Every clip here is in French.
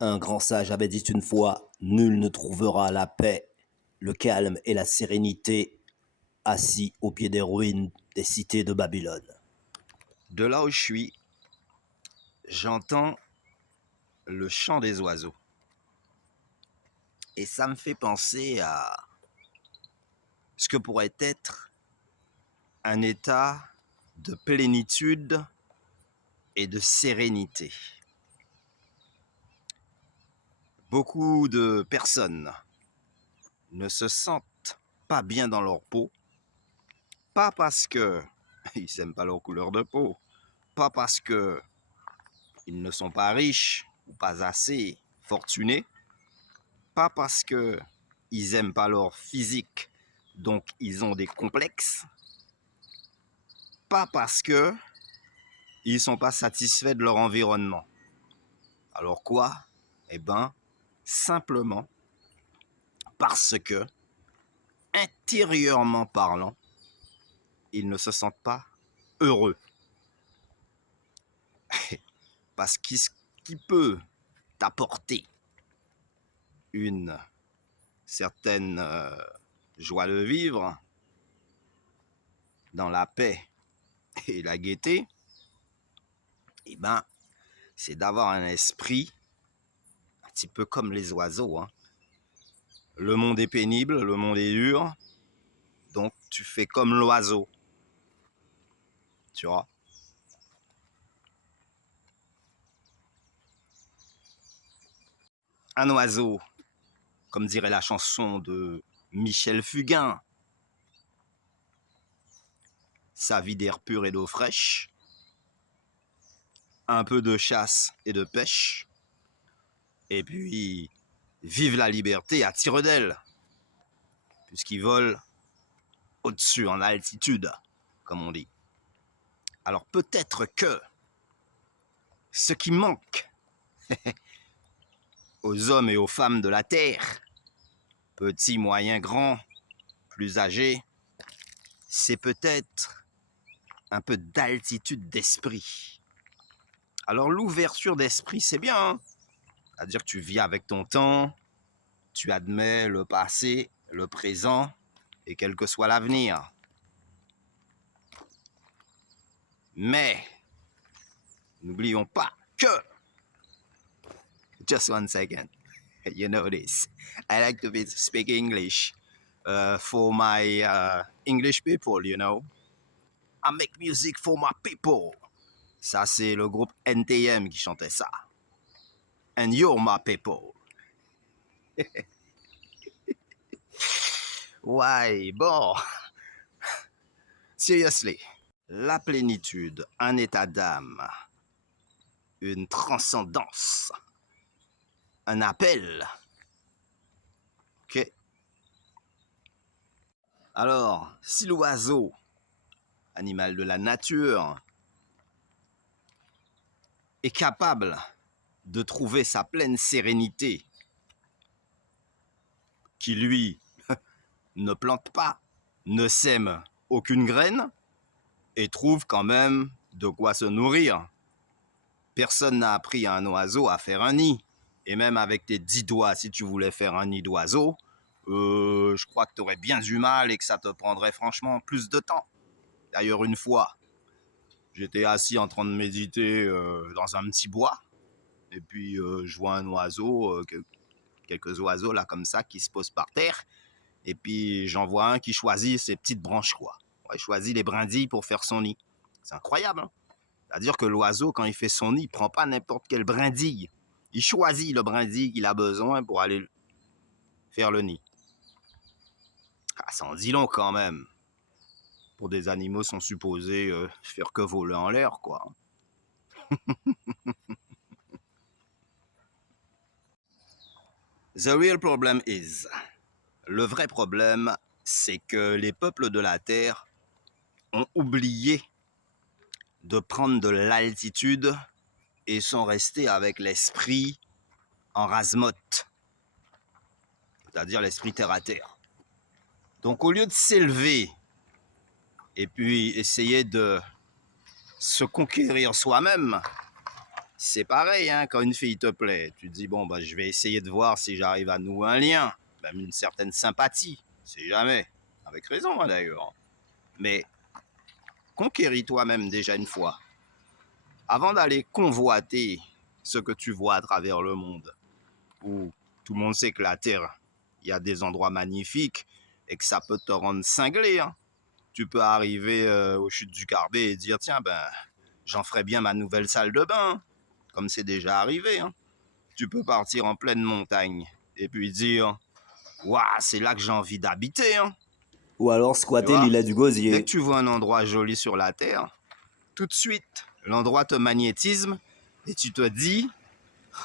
Un grand sage avait dit une fois, nul ne trouvera la paix, le calme et la sérénité assis au pied des ruines des cités de Babylone. De là où je suis, j'entends le chant des oiseaux. Et ça me fait penser à ce que pourrait être un état de plénitude et de sérénité. Beaucoup de personnes ne se sentent pas bien dans leur peau, pas parce que ils n'aiment pas leur couleur de peau, pas parce que ils ne sont pas riches ou pas assez fortunés, pas parce que ils n'aiment pas leur physique, donc ils ont des complexes, pas parce que ils sont pas satisfaits de leur environnement. Alors quoi? Eh ben, simplement parce que, intérieurement parlant, ils ne se sentent pas heureux. Parce que ce qui peut t'apporter une certaine joie de vivre dans la paix et la gaieté, eh ben, c'est d'avoir un esprit un petit peu comme les oiseaux. Hein. Le monde est pénible, le monde est dur, donc tu fais comme l'oiseau. Tu vois? Un oiseau, comme dirait la chanson de Michel Fugain, sa vie d'air pur et d'eau fraîche, un peu de chasse et de pêche, et puis vive la liberté à tire d'aile, puisqu'il vole au-dessus, en altitude, comme on dit. Alors peut-être que ce qui manque aux hommes et aux femmes de la Terre, petits, moyens, grands, plus âgés, c'est peut-être un peu d'altitude d'esprit. Alors l'ouverture d'esprit, c'est bien, hein. C'est-à-dire que tu vis avec ton temps, tu admets le passé, le présent, et quel que soit l'avenir. Mais, n'oublions pas que... Just one second. You know this. I like to speak English for my English people, you know. I make music for my people. Ça, c'est le groupe NTM qui chantait ça. And you're my people. Ouais, bon. Seriously. La plénitude, un état d'âme, une transcendance, un appel. Ok? Alors, si l'oiseau, animal de la nature, est capable de trouver sa pleine sérénité, qui lui ne plante pas, ne sème aucune graine, et trouve quand même de quoi se nourrir. Personne n'a appris à un oiseau à faire un nid. Et même avec tes 10 doigts, si tu voulais faire un nid d'oiseau, je crois que tu aurais bien du mal et que ça te prendrait franchement plus de temps. D'ailleurs, une fois, j'étais assis en train de méditer dans un petit bois, et puis je vois un oiseau, quelques oiseaux là comme ça qui se posent par terre, et puis j'en vois un qui choisit ses petites branches, quoi. Ouais, il choisit les brindilles pour faire son nid. C'est incroyable, hein? C'est-à-dire que l'oiseau, quand il fait son nid, il prend pas n'importe quelle brindille. Il choisit le brindille qu'il a besoin pour aller faire le nid. Ah, ça en dit long quand même. Pour des animaux sont supposés faire que voler en l'air, quoi. The real problem is... Le vrai problème, c'est que les peuples de la Terre ont oublié de prendre de l'altitude et sont restés avec l'esprit en rase-motte, c'est-à-dire l'esprit terre à terre. Donc au lieu de s'élever et puis essayer de se conquérir soi-même, C'est pareil, hein, quand une fille te plaît, tu te dis, bon, bah, je vais essayer de voir si j'arrive à nouer un lien, même une certaine sympathie, c'est jamais. Avec raison, hein, d'ailleurs. Mais conquéris toi-même déjà une fois, avant d'aller convoiter ce que tu vois à travers le monde, où tout le monde sait que la Terre, il y a des endroits magnifiques et que ça peut te rendre cinglé, hein. Tu peux arriver aux chutes du Carbet et dire, tiens, ben, j'en ferai bien ma nouvelle salle de bain, comme c'est déjà arrivé, hein. Tu peux partir en pleine montagne et puis dire, waouh, c'est là que j'ai envie d'habiter, hein. Ou alors Tu squatter vois, l'îlet du dès que gosier. tu vois un endroit joli sur la Terre, tout de suite, l'endroit te magnétisme et tu te dis,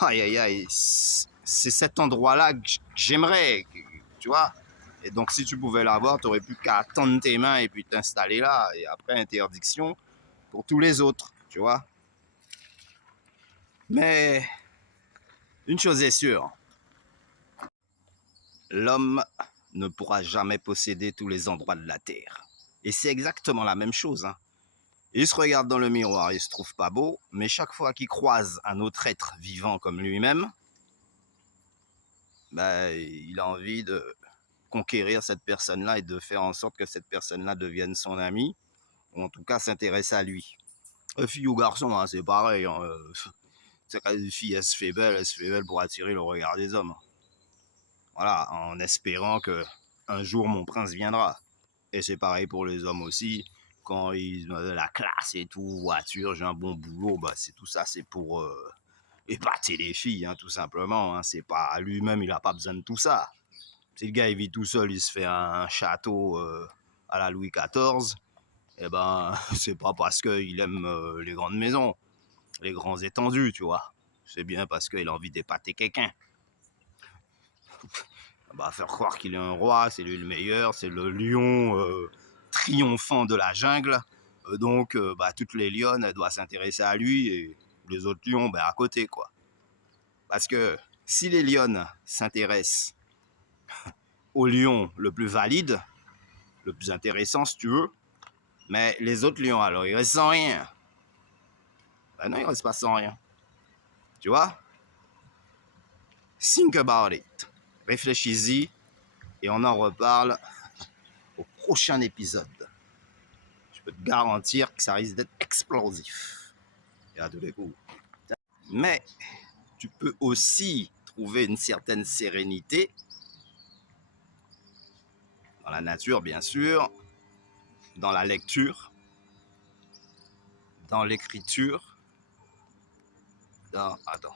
aïe aïe aïe, c'est cet endroit-là que j'aimerais, tu vois. Et donc, si tu pouvais l'avoir, tu n'aurais plus qu'à tendre tes mains et puis t'installer là. Et après, interdiction pour tous les autres, tu vois. Mais une chose est sûre, l'homme ne pourra jamais posséder tous les endroits de la Terre. Et c'est exactement la même chose, hein. Il se regarde dans le miroir, il se trouve pas beau, mais chaque fois qu'il croise un autre être vivant comme lui-même, ben, il a envie de conquérir cette personne-là et de faire en sorte que cette personne-là devienne son ami, ou en tout cas s'intéresse à lui. Fille ou garçon, hein, c'est pareil, hein. Quand une fille, elle se fait belle pour attirer le regard des hommes. Voilà, en espérant que un jour mon prince viendra. Et c'est pareil pour les hommes aussi. Quand ils ont la classe et tout, voiture, j'ai un bon boulot, bah c'est tout ça, c'est pour épater les filles, hein, tout simplement. Hein. C'est pas lui-même, il a pas besoin de tout ça. Si le gars il vit tout seul, il se fait un château à la Louis XIV, eh ben c'est pas parce qu'il aime les grandes maisons, les grands étendus, tu vois. C'est bien parce qu'il a envie d'épater quelqu'un. Bah, faire croire qu'il est un roi, c'est lui le meilleur, c'est le lion triomphant de la jungle. Donc, bah, toutes les lionnes, elles doivent s'intéresser à lui et les autres lions, bah, à côté, quoi. Parce que si les lionnes s'intéressent au lion le plus valide, le plus intéressant, si tu veux, mais les autres lions, alors, ils restent sans rien. Ben non, ils restent pas sans rien. Tu vois? Think about it. Réfléchis-y et on en reparle au prochain épisode. Je peux te garantir que ça risque d'être explosif. Et à tous les coups. Mais tu peux aussi trouver une certaine sérénité dans la nature, bien sûr, dans la lecture, dans l'écriture. Attends.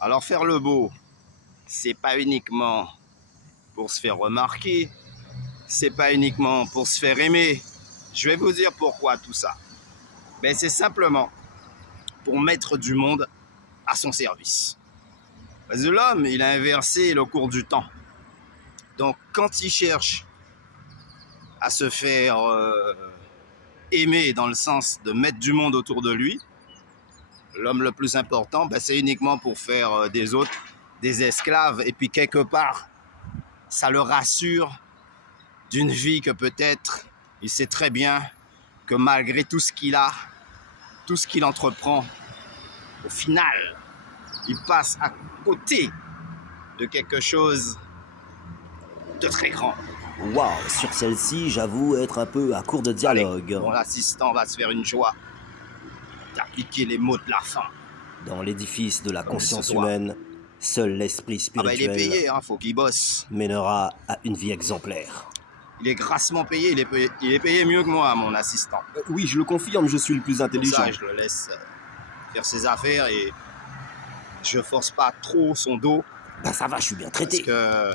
Alors faire le beau, c'est pas uniquement pour se faire remarquer, c'est pas uniquement pour se faire aimer. Je vais vous dire pourquoi tout ça. Mais c'est simplement pour mettre du monde à son service. Parce que l'homme, il a inversé le cours du temps. Donc, quand il cherche à se faire aimer dans le sens de mettre du monde autour de lui, l'homme le plus important, ben, c'est uniquement pour faire des autres des esclaves. Et puis, quelque part, ça le rassure d'une vie que peut-être, il sait très bien que malgré tout ce qu'il a, tout ce qu'il entreprend, au final, il passe à côté de quelque chose de très grand. Waouh, sur celle-ci, j'avoue être un peu à court de dialogue. Allez, mon assistant va se faire une joie d'appliquer les mots de la fin. Dans l'édifice de la Comme il se conscience doit. humaine, seul l'esprit Ah bah il est spirituel payé, hein, faut qu'il bosse. mènera à une vie exemplaire. Il est grassement payé, il est payé mieux que moi, mon assistant. Oui, je le confirme, je suis le plus Pour intelligent. ça, je le laisse faire ses affaires et je force pas trop son dos Ben ça va, je suis bien parce traité. que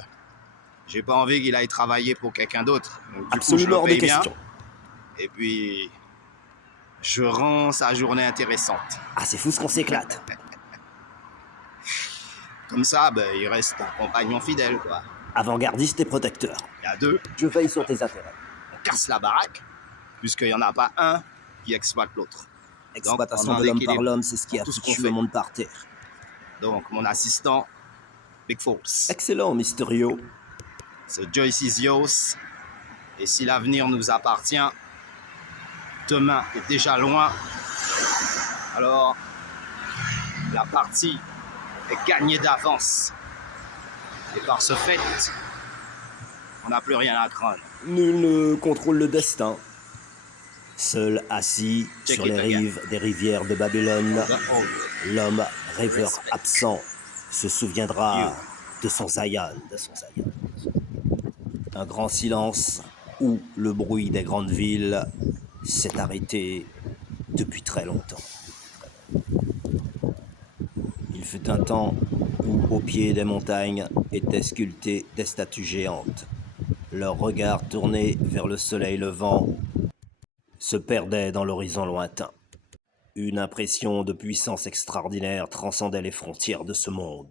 j'ai pas envie qu'il aille travailler pour quelqu'un d'autre. Donc, du Absolument coup, je hors le de paye bien question. et puis je rends sa journée intéressante. Ah, c'est fou ce qu'on s'éclate. Comme ça, ben, il reste un compagnon fidèle, quoi. Avant-gardiste et protecteur. Et à deux, Je veille sur tes intérêts. on casse la baraque, puisqu'il n'y en a pas un qui exploite l'autre. Exploitation on en de l'homme par équilibre l'homme, c'est ce qui a tout ce qu'on foutu fait. le monde par terre. Donc, mon assistant, Big Force. Excellent, Mysterio. C'est Joyce is yours. Et si l'avenir nous appartient, demain est déjà loin. Alors, La partie est gagnée d'avance. Et par ce fait, on n'a plus rien à craindre. Nul ne contrôle le destin. Seul assis Check sur it les again. rives des rivières de Babylone, l'homme rêveur absent se souviendra de son Zion, Un grand silence où le bruit des grandes villes s'est arrêté depuis très longtemps. Il fut un temps où, au pied des montagnes, étaient sculptées des statues géantes. Leurs regards tournés vers le soleil levant se perdaient dans l'horizon lointain. Une impression de puissance extraordinaire transcendait les frontières de ce monde.